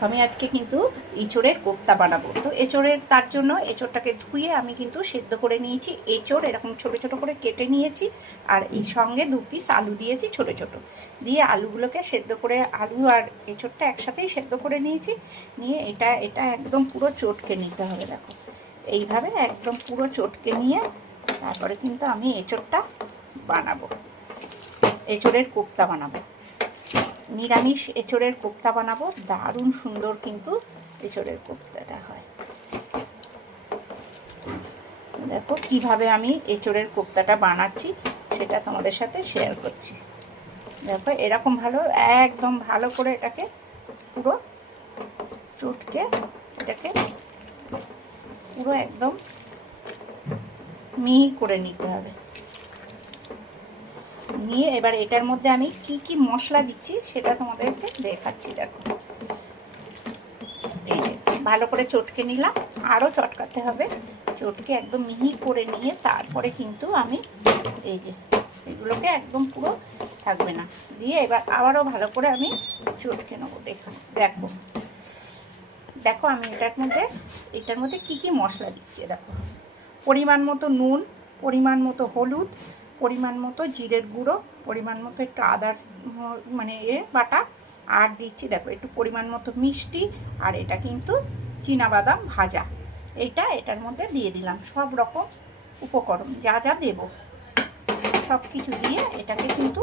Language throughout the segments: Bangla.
দেখো আমি আজকে কিন্তু এঁচোড়ের কোপ্তা বানাবো। তো এঁচোড়ের তার জন্য এঁচোড়টাকে ধুয়ে আমি কিন্তু সেদ্ধ করে নিয়েছি। এঁচোড় এরকম ছোট ছোট করে কেটে নিয়েছি, আর এই সঙ্গে 2 পিস আলু দিয়েছি ছোট ছোট, দিয়ে আলুগুলোকে সেদ্ধ করে, আলু আর এঁচোড়টা একসাথেই সেদ্ধ করে নিয়েছি। নিয়ে এটা একদম পুরো চটকে নিতে হবে। দেখো এইভাবে একদম পুরো চটকে নিয়ে তারপরে কিন্তু আমি এঁচোড়টা বানাবো, এঁচোড়ের কোপ্তা বানাবো। নিরামিষ এঁচোড়ের কোপ্তা বানাবো, দারুণ সুন্দর কিন্তু এঁচোড়ের কোপ্তাটা হয়। দেখো কিভাবে আমি এঁচোড়ের কোপ্তাটা বানাচ্ছি সেটা তোমাদের সাথে শেয়ার করছি। দেখো এরকম একদম ভালো করে এটাকে পুরো চটকে এটাকে পুরো একদম মিহি করে নিতে হবে। নিয়ে এবার এটার মধ্যে আমি কি কি মশলা দিচ্ছি সেটা তোমাদেরকে দেখাচ্ছি। দেখো এই যে ভালো করে চটকে নিলাম, আরও চটকাতে হবে। চটকে একদম মিহি করে নিয়ে তারপরে কিন্তু আমি এই যে এগুলোকে একদম পুরো থাকবে না দিয়ে এবার আবারও ভালো করে আমি চটকে নেবো। দেখো দেখো আমি এটার মধ্যে কি কি মশলা দিচ্ছি। দেখো পরিমাণ মতো নুন, পরিমাণ মতো হলুদ, পরিমাণ মতো জিরের গুঁড়ো, পরিমাণ মতো একটু আদার মানে বাটা, আর দিচ্ছি দেখো একটু পরিমাণ মতো মিষ্টি, আর এটা কিন্তু চীনাবাদাম ভাজা। এটার মধ্যে দিয়ে দিলাম সব রকম উপকরণ যা যা দেব সব কিছু দিয়ে এটাকে কিন্তু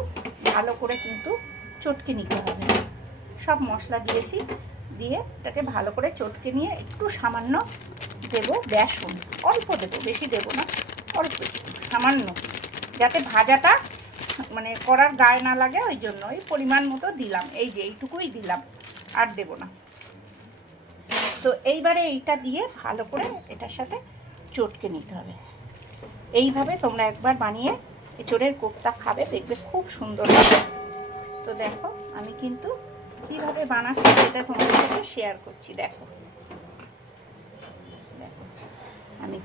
ভালো করে কিন্তু চটকে নিতে হবে। সব মশলা দিয়েছি, দিয়ে এটাকে ভালো করে চটকে নিয়ে একটু সামান্য দেবো বেসন, অল্প দেবো, বেশি দেবো না, অল্প সামান্য, যাতে ভাজাটা মানে করার গায়ে না লাগে, ওই জন্য ওই পরিমাণ মতো দিলাম। এই যে এইটুকুই দিলাম, আর দেবো না। তো এইবারে এইটা দিয়ে ভালো করে এটার সাথে চটকে নিতে হবে। এইভাবে তোমরা একবার বানিয়ে এঁচোড়ের কোপ্তা খাবে, দেখবে খুব সুন্দর হবে। তো দেখো আমি কিন্তু কীভাবে বানাচ্ছি সেটা তোমাদের সাথে শেয়ার করছি। দেখো আমি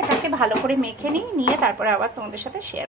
এটাকে ভালো করে মেখে নিয়ে তারপরে আবার তোমাদের সাথে শেয়ার